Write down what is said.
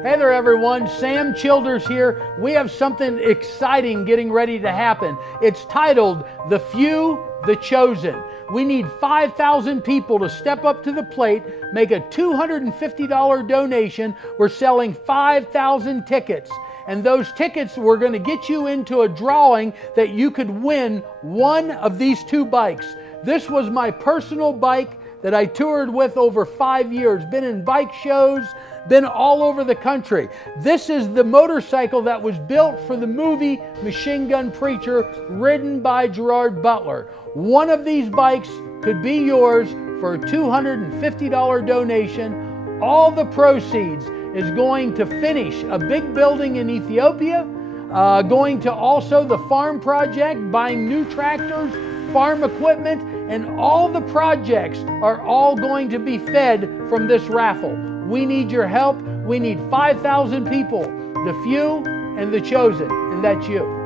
Hey there everyone, Sam Childers here. We have something exciting getting ready to happen. It's titled, The Few, The Chosen. We need 5,000 people to step up to the plate, make a $250 donation. We're selling 5,000 tickets. And those tickets, we're going to get you into a drawing that you could win one of these two bikes. This was my personal bike that I toured with over 5 years, been in bike shows, been all over the country. This is the motorcycle that was built for the movie Machine Gun Preacher, ridden by Gerard Butler. One of these bikes could be yours for a $250 donation. All the proceeds is going to finish a big building in Ethiopia, going to also the farm project, buying new tractors, farm equipment, and all the projects are all going to be fed from this raffle. We need your help. We need 5,000 people, the few and the chosen, and that's you.